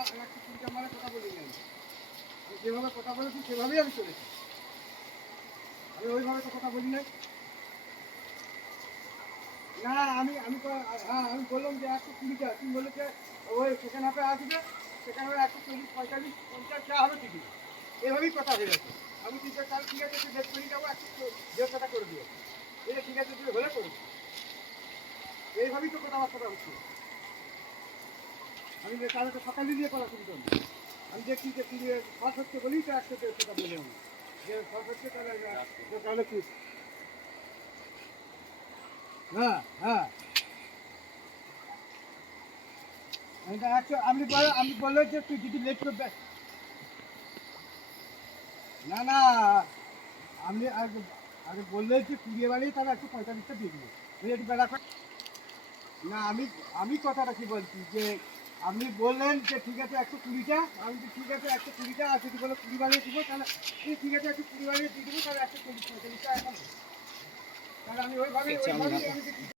একশো কুড়িটা মালের কথা বলি না। আমি যেভাবে কথা বলেছি সেভাবেই আমি চলেছি। আমি ওইভাবে তো কথা বলি নাই। না আমি আমি হ্যাঁ আমি বললাম যে 120টা, তুমি বললে যে ওই সেকেন্ড হাফে আসবে, সেকেন্ড হাফে 140, 45, 50 যা হবে ঠিকই। এভাবেই কথা হয়ে গেছে। আমি ঠিক আছে, তাহলে ঠিক আছে, একটু ডেট করে যাবো, একটু দেড়শোটা করে দিও। এটা ঠিক আছে, তুমি হলে করবো। এইভাবেই তো কথাবার্তা হচ্ছে। আমি যে তাহলে তো সকালে দিয়ে করা শুরু করবো। আমি দেখছি যে তুমি শর্ট হচ্ছে বলেই তো 100 বলে আমি যে শর্ট হচ্ছে, তাহলে কি? হ্যাঁ হ্যাঁ, আমি বললো যে তুই যদি লেট করবে। না না, আমি আগে আগে বললে যে কুড়িয়ে বাড়ি তাহলে 145টা দিয়ে দিবো। তুই একটু বেলা কর। না আমি আমি কথাটা কি বলছি যে আপনি বললেন যে ঠিক আছে 120টা, আমি তো ঠিক আছে 120টা, আর যদি বলো 20 বাড়িয়ে দিব তাহলে ঠিক আছে 20 বাড়িয়ে দিয়ে দেবো, তাহলে 140, 45টা এখন। তাহলে আমি ওইভাবেই আমি